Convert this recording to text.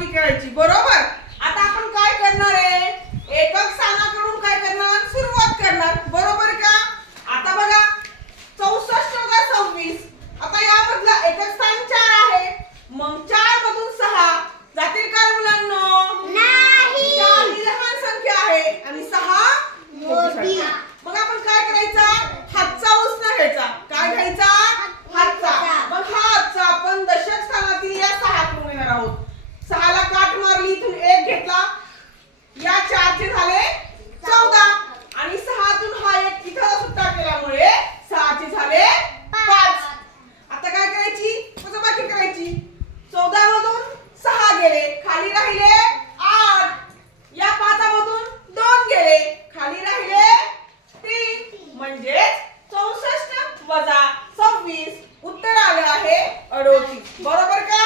वजाबाकी करायची, बरोबर. आता आपण काय करणार आहे, एकक स्थानाकडून काय करणार, सुरुवात करणार, बरोबर का. आता बघा 64 वजा 26. आता यामधला एकक स्थान 4 आहे, मग 4 मधून 6 जातील का मुलांनो, नाही. 4 ही लहान संख्या आहे आणि 6 मोठी. मग आपण काय करायचं, हातचा उसना घ्यायचा. काय घ्यायचा, हातचा. मग हा हातचा आपण दशक स्थानातील या 6 कडून येणार आहोत. 6 ला काट मारली, इथून 1 घेतला, या 4 चे झाले 14 आणि 6 तून हा 1 इथं सुट्टा केल्यामुळे 6 चे झाले 5. आता काय करायची, वजाबाकी करायची. 14 मधून 6 गेले, खाली राहिले 8. या 5 मधून 2 गेले, खाली राहिले 3. म्हणजे 64 वजा 26 उत्तर आले आहे 38, बरोबर का.